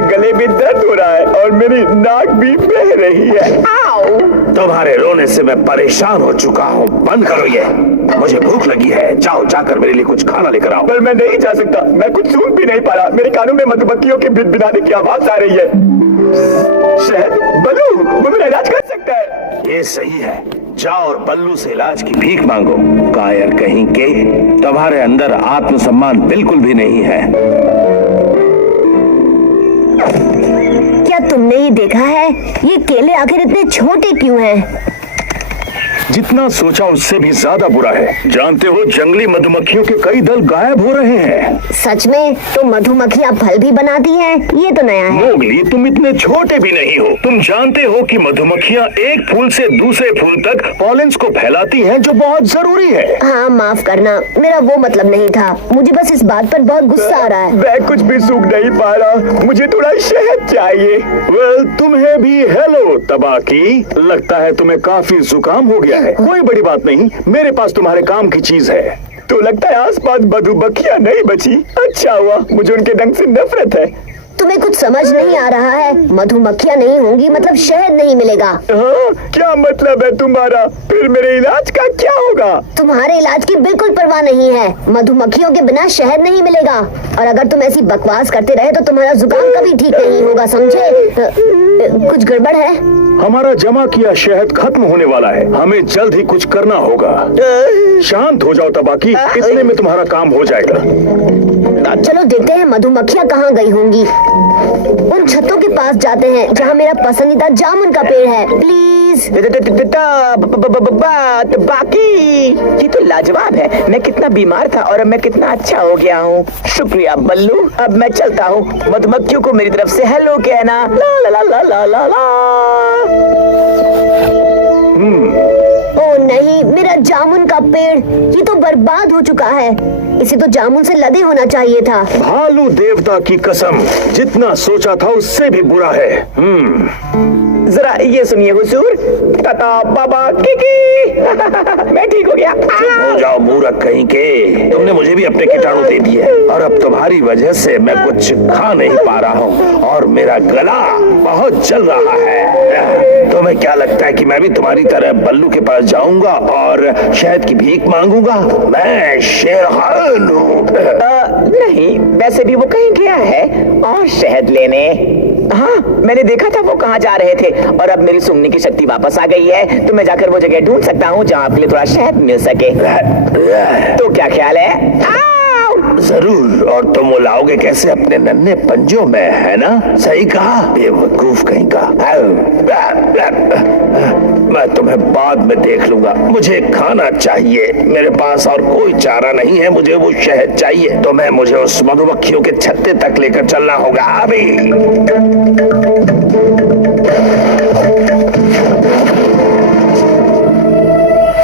गले में दर्द हो रहा है और मेरी नाक भी बह रही है। आओ! तुम्हारे रोने से मैं परेशान हो चुका हूँ, बंद करो ये। मुझे भूख लगी है, जाओ जाकर मेरे लिए कुछ खाना लेकर आओ। पर मैं नहीं जा सकता, मैं कुछ सुन भी नहीं पा रहा। मेरे कानों में मधुमक्खियों के भिनभिनाने की आवाज आ रही है। शहद, बल्लू, वो मेरा इलाज कर सकता है। ये सही है, जाओ और बल्लू से इलाज की भीख मांगो। कायर कहीं के, तुम्हारे अंदर आत्मसम्मान बिल्कुल भी नहीं है। क्या तुमने ये देखा है, ये केले आखिर इतने छोटे क्यों हैं? जितना सोचा उससे भी ज्यादा बुरा है। जानते हो, जंगली मधुमक्खियों के कई दल गायब हो रहे हैं। सच में? तो मधुमक्खियाँ फल भी बनाती हैं? ये तो नया है। मोगली, तुम इतने छोटे भी नहीं हो। तुम जानते हो कि मधुमक्खियाँ एक फूल से दूसरे फूल तक पॉलेंस को फैलाती हैं, जो बहुत जरूरी है। हाँ, माफ करना, मेरा वो मतलब नहीं था। मुझे बस इस बात पर बहुत गुस्सा आ रहा है। मैं कुछ भी सूख नहीं पा रहा, मुझे थोड़ा शहद चाहिए। वेल, तुम्हें भी हेलो तबाकी, लगता है तुम्हें काफी जुकाम हो गया है। कोई बड़ी बात नहीं, मेरे पास तुम्हारे काम की चीज है। तो लगता है आसपास मधुमक्खियाँ नहीं बची। अच्छा हुआ, मुझे उनके डंक से नफरत है। तुम्हें कुछ समझ नहीं आ रहा है? मधुमक्खियाँ नहीं होंगी मतलब शहद नहीं मिलेगा। हाँ, क्या मतलब है तुम्हारा? फिर मेरे इलाज का क्या होगा? तुम्हारे इलाज की बिल्कुल परवाह नहीं है। मधुमक्खियों के बिना शहद नहीं मिलेगा, और अगर तुम ऐसी बकवास करते रहे तो तुम्हारा जुकाम कभी ठीक नहीं होगा, समझे? कुछ गड़बड़ है? हमारा जमा किया शहद खत्म होने वाला है, हमें जल्द ही कुछ करना होगा। शांत हो जाओ तबाकी, इतने में तुम्हारा काम हो जाएगा। चलो देखते हैं मधुमक्खियाँ कहाँ गई होंगी। उन छतों के पास जाते हैं जहाँ मेरा पसंदीदा जामुन का पेड़ है। प्लीज। बाकी ये तो लाजवाब है। मैं कितना बीमार था और अब मैं कितना अच्छा हो गया हूँ। शुक्रिया बल्लू, अब मैं चलता हूँ। मधुमक्खियों को मेरी तरफ से हेलो कहना। ला ला ला ला ला ला। ओ नहीं, मेरा जामुन का पेड़, ये तो बर्बाद हो चुका है। इसे तो जामुन से लदे होना चाहिए था। भालू देवता की कसम, जितना सोचा था उससे भी बुरा है। जरा ये सुनिए हुजूर। टाटा बाबा की मैं ठीक हो गया। हो जाओ मूर्ख कहीं के, तुमने मुझे भी अपने कीटाणु दे दिए और अब तुम्हारी वजह से मैं कुछ खा नहीं पा रहा हूँ और मेरा गला बहुत जल रहा है। तुम्हें क्या लगता है कि मैं भी तुम्हारी तरह बल्लू के पास जाऊंगा और शहद की भीख मांगूंगा? मैं शेरखान हूँ। नहीं, वैसे भी वो कहीं गया है और शहद लेने। हाँ, मैंने देखा था वो कहाँ जा रहे थे और अब मेरी सूंघने की शक्ति वापस आ गई है, तो मैं जाकर वो जगह ढूंढ सकता हूँ जहाँ आपके लिए थोड़ा शहद मिल सके। तो क्या ख्याल है? जरूर, और तुम वो लाओगे कैसे अपने नन्हे पंजों में, है ना? सही कहा, बेवकूफ कहीं का। मैं तुम्हें बाद में देख लूंगा, मुझे खाना चाहिए। मेरे पास और कोई चारा नहीं है, मुझे वो शहद चाहिए। तो मुझे उस मधुमक्खियों के छत्ते तक लेकर चलना होगा अभी।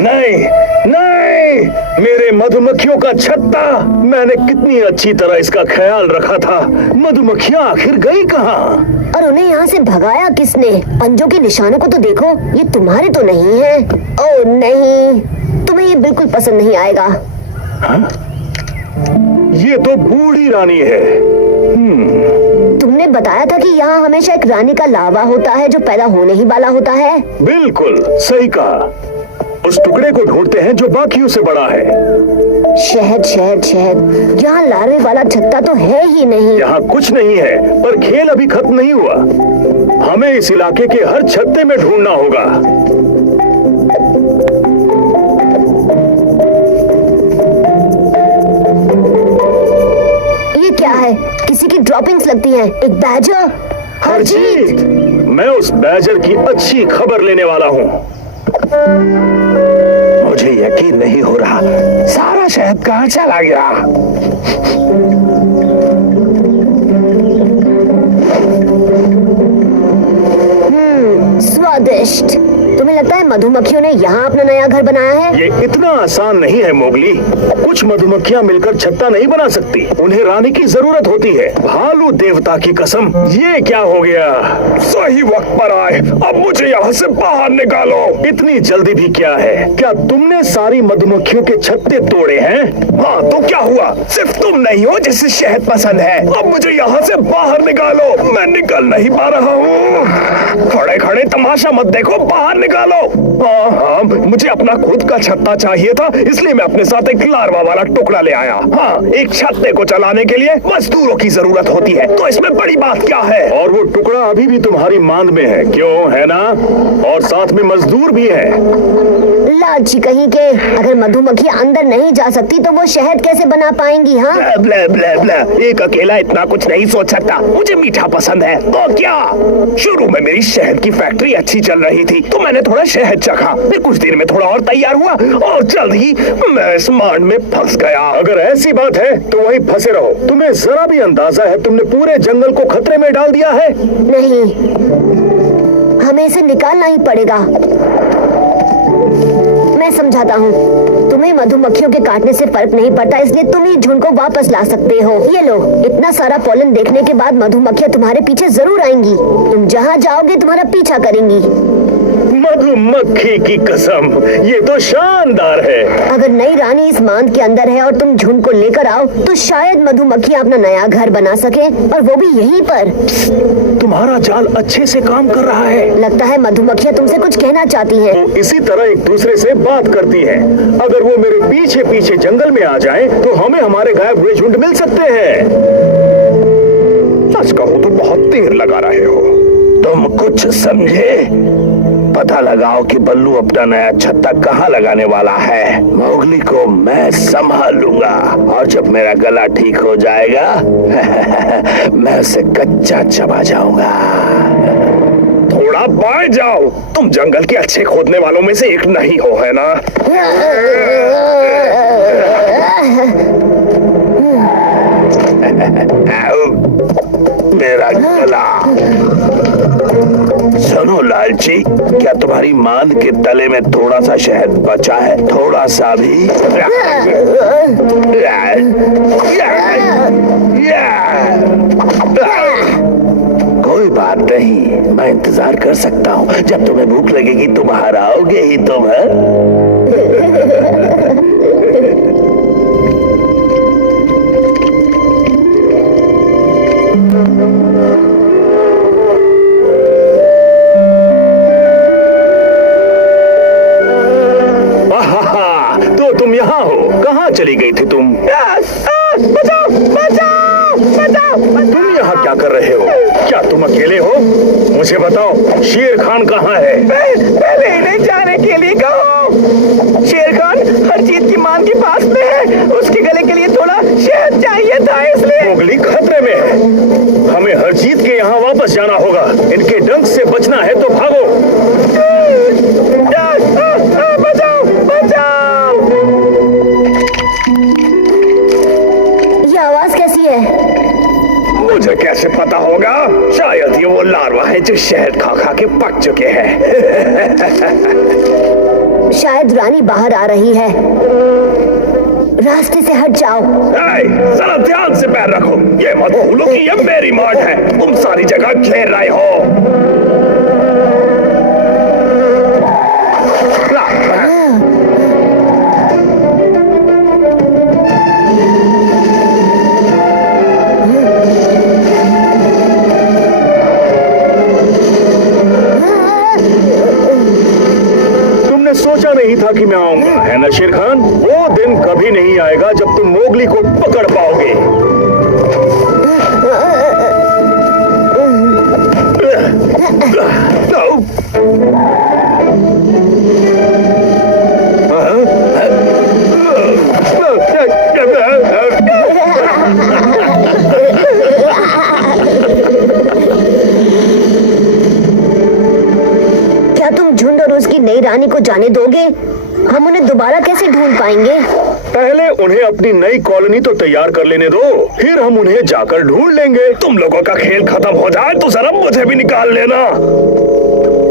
नहीं नहीं, मेरे मधुमक्खियों का छत्ता, मैंने कितनी अच्छी तरह इसका ख्याल रखा था। मधुमक्खियाँ आखिर गई कहाँ? और उन्हें यहाँ से भगाया किसने? पंजों के निशानों को तो देखो, ये तुम्हारे तो नहीं है। ओह नहीं, तुम्हें ये बिल्कुल पसंद नहीं आएगा। हाँ? ये तो बूढ़ी रानी है। तुमने बताया था कि यहाँ हमेशा एक रानी का लावा होता है जो पैदा होने ही वाला होता है। बिल्कुल सही कहा। उस टुकड़े को ढूंढते हैं जो बाकियों से बड़ा है। शहद शहद शहद, यहाँ लार्वे वाला छत्ता तो है ही नहीं। यहाँ कुछ नहीं है, पर खेल अभी खत्म नहीं हुआ। हमें इस इलाके के हर छत्ते में ढूंढना होगा। ये क्या है? किसी की ड्रॉपिंग्स लगती हैं। एक बैजर। हरजीत, मैं उस बैजर की अच्छी खबर लेने वाला हूँ। मुझे यकीन नहीं हो रहा, सारा शहद कहाँ चला गया? स्वादिष्ट। तुम्हें लगता है मधुमक्खियों ने यहाँ अपना नया घर बनाया है? ये इतना आसान नहीं है मोगली। कुछ मधुमक्खियाँ मिलकर छत्ता नहीं बना सकती, उन्हें रानी की जरूरत होती है। भालू देवता की कसम, ये क्या हो गया? सही वक्त पर आए, अब मुझे यहाँ से बाहर निकालो। इतनी जल्दी भी क्या है? क्या तुमने सारी मधुमक्खियों के छत्ते तोड़े हैं? हाँ तो क्या हुआ, सिर्फ तुम नहीं हो जिसे शहद पसंद है। अब मुझे यहाँ से बाहर निकालो, मैं निकल नहीं पा रहा हूँ। खड़े खड़े तमाशा मत देखो, बाहर निकालो। हाँ हाँ, मुझे अपना खुद का छत्ता चाहिए था, इसलिए मैं अपने साथ एक लार्वा वाला टुकड़ा ले आया। हाँ, एक छत्ते को चलाने के लिए मजदूरों की जरूरत होती है, तो इसमें बड़ी बात क्या है? और वो टुकड़ा अभी भी तुम्हारी मांद में है, क्यों है ना? और साथ में मजदूर भी है। लालची कहीं के, अगर मधुमक्खी अंदर नहीं जा सकती तो वो शहद कैसे बना पाएंगी? हाँ, ब्ला ब्ला ब्ला, एक अकेला इतना कुछ नहीं सोच सकता। मुझे मीठा पसंद है, तो क्या? शुरू में मेरी शहद की फैक्ट्री अच्छी चल रही थी, तो मैंने थोड़ा शहद चखा, फिर कुछ देर में थोड़ा और तैयार हुआ, और जल्द ही मैं इस मांड में फंस गया। अगर ऐसी बात है तो वहीं फंसे रहो। तुम्हें जरा भी अंदाजा है तुमने पूरे जंगल को खतरे में डाल दिया है? नहीं, हमें इसे निकालना ही पड़ेगा। मैं समझाता हूँ, तुम्हें मधुमक्खियों के काटने से फर्क नहीं पड़ता, इसलिए तुम ही झुंड को वापस ला सकते हो। ये लो, इतना सारा पॉलन देखने के बाद मधुमक्खियाँ तुम्हारे पीछे जरूर आएंगी। तुम जहाँ जाओगे तुम्हारा पीछा करेंगी। मधुमक्खी की कसम, ये तो शानदार है। अगर नई रानी इस मांद के अंदर है और तुम झुंड को लेकर आओ, तो शायद मधुमक्खियाँ अपना नया घर बना सके, और वो भी यहीं पर। तुम्हारा जाल अच्छे से काम कर रहा है। लगता है मधुमक्खियाँ तुमसे कुछ कहना चाहती हैं। वो इसी तरह एक दूसरे से बात करती हैं। अगर वो मेरे पीछे पीछे जंगल में आ जाएं, तो हमें हमारे गायब हुए झुंड मिल सकते हैं। सच कहूँ तो बहुत देर लगा रहे हो। तुम कुछ समझे? पता लगाओ कि बल्लू अपना नया छत्ता कहाँ लगाने वाला है। मोगली को मैं संभाल लूंगा, और जब मेरा गला ठीक हो जाएगा मैं उसे कच्चा चबा जाऊंगा। थोड़ा बाएं जाओ, तुम जंगल के अच्छे खोदने वालों में से एक नहीं हो, है ना? मेरा गला। सुनो लालची, क्या तुम्हारी मांद के तले में थोड़ा सा शहद बचा है? थोड़ा सा भी? कोई बात नहीं, मैं इंतजार कर सकता हूँ। जब तुम्हें भूख लगेगी तुम बाहर आओगे ही तुम, है? तो तुम यहाँ हो? कहाँ चली गई थी तुम? बचाओ बचाओ बचाओ। तुम यहाँ क्या कर रहे हो? क्या तुम अकेले हो? मुझे बताओ, शेर खान कहाँ है? पहले इन्हें जाने के लिए कहो। शेर खान हरजीत की मान के पास में है, उसके गले के लिए थोड़ा शहद चाहिए था, इसलिए। मोगली खतरे में है, हमें हरजीत के यहाँ वापस जाना होगा। इनके डंक से बचना है तो भागो। बचाओ बचाओ। ये आवाज कैसी है? मुझे कैसे पता होगा? शायद ये वो लार्वा है जो शहद खा खा के पक चुके हैं। शायद रानी बाहर आ रही है, रास्ते से हट जाओ। जरा ध्यान से पैर रखो, ये मत भूलो कि ये मेरी मांड है, तुम सारी जगह घेर रहे हो। सोचा नहीं था कि मैं आऊंगा, है ना शेर खान? वो दिन कभी नहीं आएगा जब तुम मोगली को पकड़ पाओगे। क्या तुम झुंड और उसकी नई रानी को जाने दोगे? हम उन्हें दोबारा कैसे ढूंढ पाएंगे? पहले उन्हें अपनी नई कॉलोनी तो तैयार कर लेने दो, फिर हम उन्हें जाकर ढूंढ लेंगे। तुम लोगों का खेल खत्म हो जाए तो जरा मुझे भी निकाल लेना।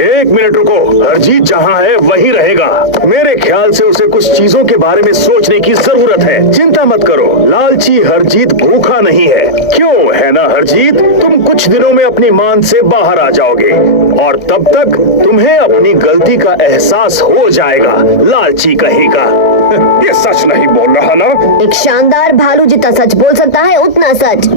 एक मिनट रुको, हरजीत जहाँ है वहीं रहेगा। मेरे ख्याल से उसे कुछ चीजों के बारे में सोचने की जरूरत है। चिंता मत करो, लालची हरजीत भूखा नहीं है। क्यों है ना हरजीत, तुम कुछ दिनों में अपनी मान से बाहर आ जाओगे और तब तक तुम्हें अपनी गलती का एहसास हो जाएगा। लालची कहेगा। ये सच नहीं बोल रहा ना? एक शानदार भालू जितना सच बोल सकता है उतना सच।